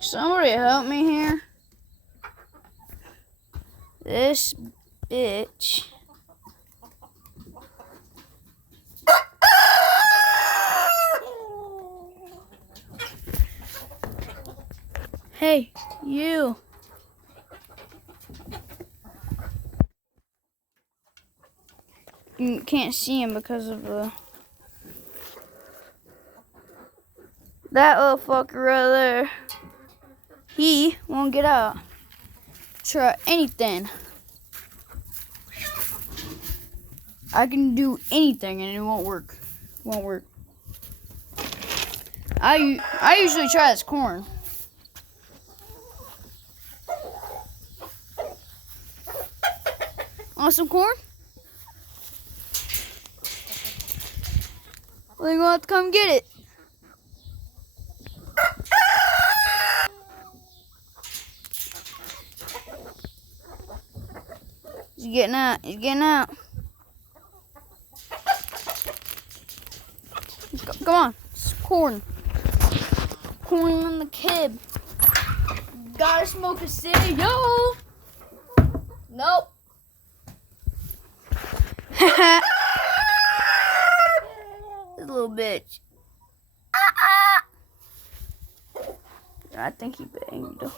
Somebody help me here. This bitch. Hey, you. You can't see him because of that little fucker right there. He won't get out. Try anything. I can do anything and it won't work. Won't work. I usually try this corn. Want some corn? Well, you're gonna have to come get it. He's getting out. He's getting out. Come on. It's corn. Corn on the kib. Gotta smoke a cig, yo. Nope. This little bitch. I think he banged though.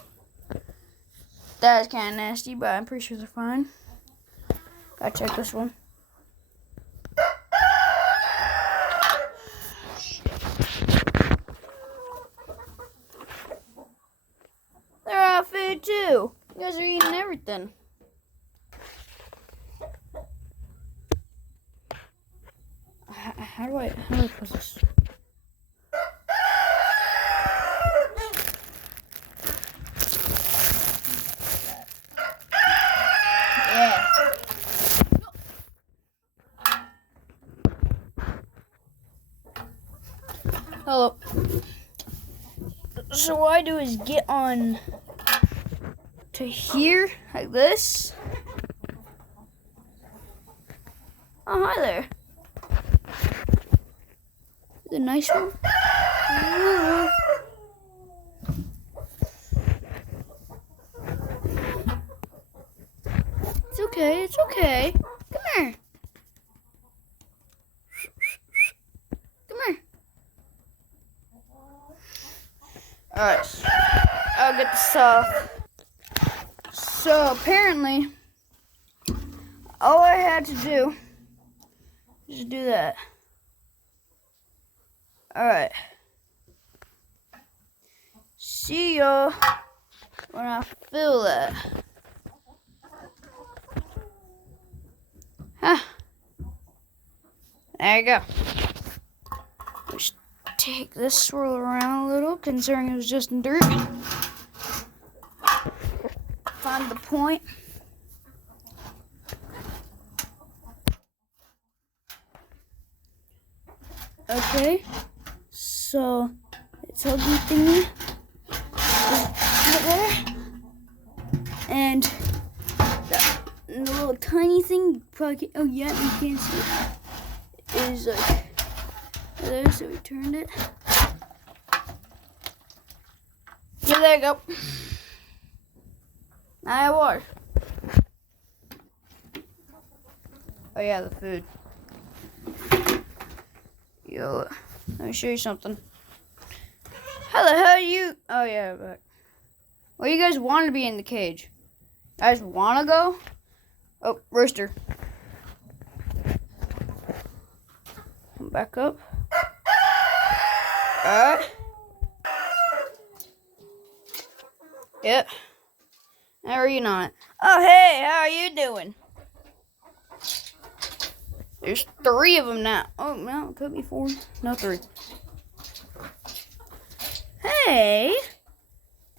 That is kind of nasty, but I'm pretty sure they're fine. Gotta check this one. They're out food too. You guys are eating everything. How do I put this? Yeah. Hello. So what I do is get on to here like this. Oh, hi there. The nice one. It's okay. It's okay. Come here. Come here. Alright. I'll get this off. So apparently, all I had to do is do that. Alright. See y'all when I feel that. Huh. There you go. Just take this swirl around a little, considering it was just in dirt. Find the point. Okay. So it's a good thingy right there, and the little tiny thing you probably can't, oh yeah, you can't see it, is like there. So we turned it. Yeah, there you go. Now I have water. Oh yeah, the food. Yo, let me show you something. How the hell you? Oh yeah, but well, you guys want to be in the cage. You guys want to go? Oh, rooster. Come back up. Alright. Yep. How are you on it? Oh hey, how are you doing? There's 3 of them now. Oh no, it could be 4. No, 3. Hey.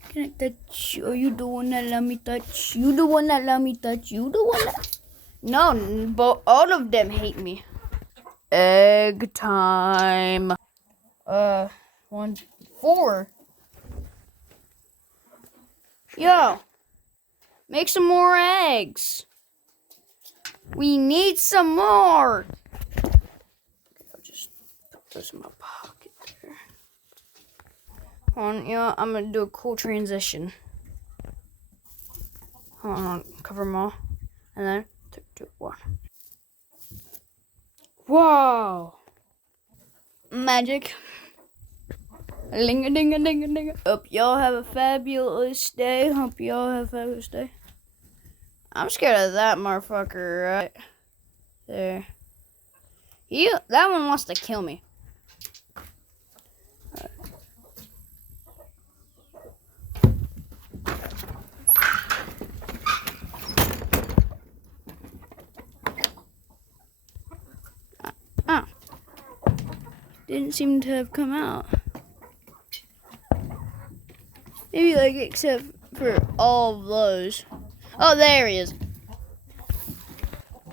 Can I touch you? Are you the one that let me touch? You the one that let me touch? You the one that... No, but all of them hate me. Egg time. 1, 4. Yo. Make some more eggs. We need some more. Okay, I'll just put this in my pocket there. Hold on, you know, I'm gonna do a cool transition. Hold on, cover them all. And then 3, 2, 1. Whoa! Magic. Ling-a-ding-a-ding-a-ding. Hope y'all have a fabulous day. I'm scared of that motherfucker right there. That one wants to kill me. Oh. Didn't seem to have come out. Maybe like except for all of those. Oh, there he is.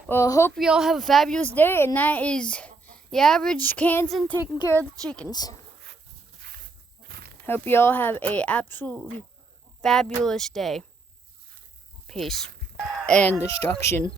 Well, hope you all have a fabulous day, and that is the average Kansan taking care of the chickens. Hope you all have a absolutely fabulous day. Peace and destruction.